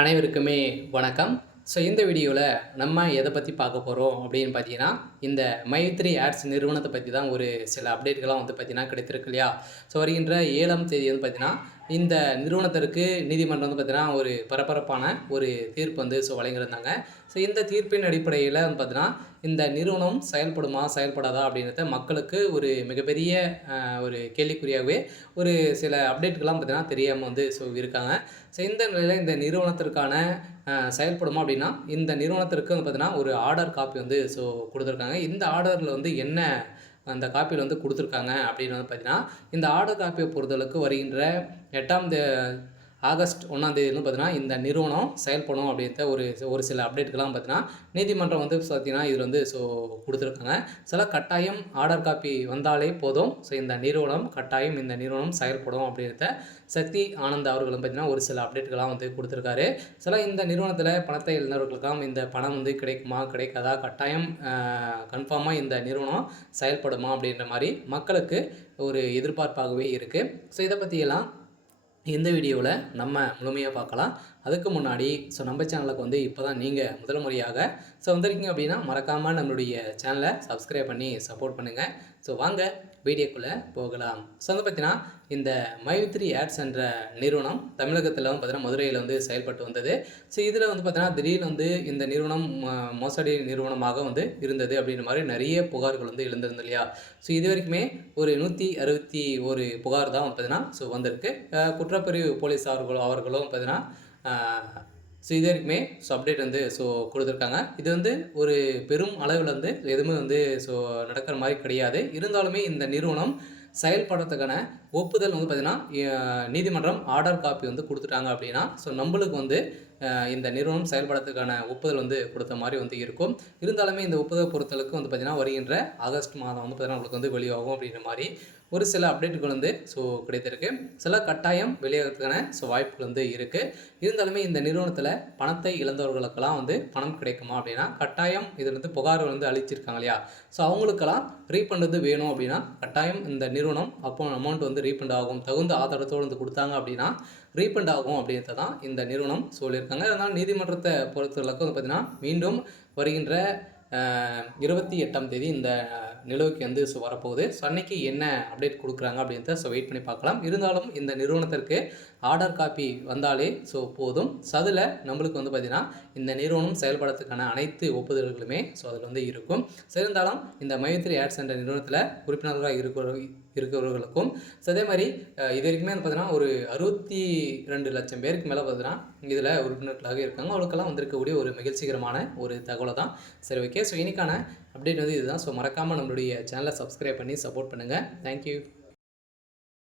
அனைவருக்குமே வணக்கம். இந்த வீடியோவில் நம்ம எதை பற்றி பார்க்க போகிறோம் அப்படின்னு பார்த்தீங்கன்னா, இந்த மைத்ரி ஆட்ஸ் நிறுவனத்தை பற்றி தான் ஒரு சில அப்டேட்கள்லாம் வந்து பார்த்தீங்கன்னா கிடைத்திருக்கு இல்லையா? வருகின்ற 7ஆம் தேதி வந்து பார்த்தீங்கன்னா, இந்த நிறுவனத்திற்கு நீதிமன்றம் வந்து பார்த்தீங்கன்னா, ஒரு பரபரப்பான ஒரு தீர்ப்பு வந்து வழங்கியிருந்தாங்க. இந்த தீர்ப்பின் அடிப்படையில் வந்து பார்த்தீங்கன்னா, இந்த நிறுவனம் செயல்படுமா, செயல்படாதா அப்படின்றத மக்களுக்கு ஒரு மிகப்பெரிய ஒரு கேள்விக்குறியாகவே ஒரு சில அப்டேட்கள்லாம் பார்த்தீங்கன்னா தெரியாமல் வந்து இருக்காங்க. இந்த நிலையில் இந்த நிறுவனத்திற்கான செயல்படுமா அப்படின்னா, இந்த நிறுவனத்திற்கு வந்து பார்த்தீங்கன்னா, ஒரு ஆர்டர் காப்பி வந்து குடுத்துருக்காங்க. இந்த ஆர்டர்ல வந்து என்ன அந்த காப்பியில வந்து குடுத்துருக்காங்க அப்படின்னு வந்து பார்த்தீங்கன்னா, இந்த ஆர்டர் காப்பிய பொறுத்தளவுக்கு வருகின்ற 8ஆம் ஆகஸ்ட் 1ஆம் தேதி வந்து பார்த்தீங்கன்னா, இந்த நிறுவனம் செயல்படும் அப்படின்ற ஒரு சில அப்டேட்கள்லாம் பார்த்தீங்கன்னா, நீதிமன்றம் வந்து பார்த்தீங்கன்னா, இதில் வந்து குடுத்துருக்காங்க. கட்டாயம் ஆர்டர் காப்பி வந்தாலே போதும். இந்த நிறுவனம் கட்டாயம் இந்த நிறுவனம் செயல்படும் அப்படின்றத சக்தி ஆனந்த் அவர்களும் பார்த்தீங்கன்னா, ஒரு சில அப்டேட்கள்லாம் வந்து குடுத்துருக்காரு. இந்த நிறுவனத்தில பணத்தை இழந்தவர்களுக்கெல்லாம் இந்த பணம் வந்து கிடைக்குமா, கிடைக்காதா, கட்டாயம் கன்ஃபார்மாக இந்த நிறுவனம் செயல்படுமா அப்படின்ற மாரி மக்களுக்கு ஒரு எதிர்பார்ப்பாகவே இருக்கு. இத பத்தியெல்லாம் இந்த வீடியோவில் நம்ம முழுமையாக பார்க்கலாம். அதுக்கு முன்னாடி நம்ம சேனலுக்கு வந்து இப்போ தான் நீங்கள் முதல் முறையாக வந்திருக்கீங்க அப்படின்னா மறக்காமல் நம்மளுடைய சேனலை சப்ஸ்கிரைப் பண்ணி சப்போர்ட் பண்ணுங்கள். வாங்க வீடியோக்குள்ளே போகலாம். வந்து பார்த்தீங்கன்னா, இந்த மைத்ரி ஆட்ஸ் என்ற நிறுவனம் தமிழகத்தில் வந்து பார்த்தீங்கன்னா மதுரையில் வந்து செயல்பட்டு வந்தது. இதில் வந்து பார்த்தீங்கன்னா திடீர்னு வந்து இந்த நிறுவனம் மோசடி நிறுவனமாக வந்து இருந்தது அப்படின்ற மாதிரி நிறைய புகார்கள் வந்து எழுந்திருந்தது இல்லையா? இது வரைக்குமே ஒரு 161 புகார் தான் பார்த்தீங்கன்னா வந்திருக்கு. குற்றப்பிரிவு போலீஸ் அவர்களும் பார்த்தீங்கன்னா இது வரைக்குமே அப்டேட் வந்து கொடுத்துருக்காங்க. இது வந்து ஒரு பெரும் அளவில் வந்து எதுவுமே வந்து நடக்கிற மாதிரி கிடையாது. இருந்தாலுமே இந்த நிறுவனம் செயல்படுறதுக்கான ஒப்புதல் வந்து பார்த்தீங்கன்னா, நீதிமன்றம் ஆர்டர் காப்பி வந்து குடுத்துட்டாங்க அப்படின்னா, நம்மளுக்கு வந்து இந்த நிறுவனம் செயல்படுறதுக்கான ஒப்புதல் வந்து கொடுத்த மாதிரி வந்து இருக்கும். இருந்தாலுமே இந்த ஒப்புதல் பொறுத்தளவுக்கு வந்து பார்த்தீங்கன்னா, வருகின்ற ஆகஸ்ட் மாதம் வந்து பார்த்தீங்கன்னா, உங்களுக்கு வந்து வெளியாகும் அப்படின்ற மாரி ஒரு சில அப்டேட்டுகள் வந்து கிடைத்திருக்கு. கட்டாயம் வெளியாகிறதுக்கான வாய்ப்புகள் வந்து இருக்கு. இருந்தாலுமே இந்த நிறுவனத்தில் பணத்தை இழந்தவர்களுக்கெல்லாம் வந்து பணம் கிடைக்குமா அப்படின்னா, கட்டாயம் இதில் வந்து புகார் வந்து அளிச்சிருக்காங்க இல்லையா? அவங்களுக்கெல்லாம் ரீஃபண்ட் வந்து வேணும் அப்படின்னா, கட்டாயம் இந்த நிறுவனம் அமௌண்ட் வந்து ரீஃபண்ட் ஆகும். தகுந்த ஆதாரத்தோடு வந்து கொடுத்தாங்க அப்படின்னா, ரீஃபண்ட் ஆகும் அப்படின்றத தான் இந்த நிறுவனம் சொல்லியிருக்காங்க. அதனால் நீதிமன்றத்தை பொறுத்தளவுக்கு வந்து பார்த்தீங்கன்னா, மீண்டும் வருகின்ற 28ஆம் தேதி இந்த நிலுவைக்கு வந்து வரப்போகுது. அன்னைக்கு என்ன அப்டேட் கொடுக்குறாங்க அப்படின்றத வெயிட் பண்ணி பார்க்கலாம். இருந்தாலும் இந்த நிறுவனத்திற்கு ஆர்டர் காப்பி வந்தாலே போதும். அதில் நம்மளுக்கு வந்து பார்த்திங்கன்னா, இந்த நிறுவனம் செயல்படுறதுக்கான அனைத்து ஒப்புதல்களுமே அதில் வந்து இருக்கும். இருந்தாலும் இந்த மைத்ரி ஆட்ஸ் என்ற நிறுவனத்தில் உறுப்பினர்களாக இருக்கிறவர்களுக்கும் அதே மாதிரி இது வரைக்குமே வந்து பார்த்தீங்கன்னா, ஒரு 62 லட்சம் பேருக்கு மேலே பார்த்தீங்கன்னா இதில் உறுப்பினர்களாக இருக்காங்க. அவங்களுக்கெல்லாம் வந்திருக்கக்கூடிய ஒரு மகிழ்ச்சிகரமான ஒரு தகவலை தான். ஓகே. இன்னைக்கான அப்டேட் வந்து இதுதான். மறக்காமல் நம்மளுடைய சேனலை சப்ஸ்கிரைப் பண்ணி சப்போர்ட் பண்ணுங்கள். தேங்க்யூ.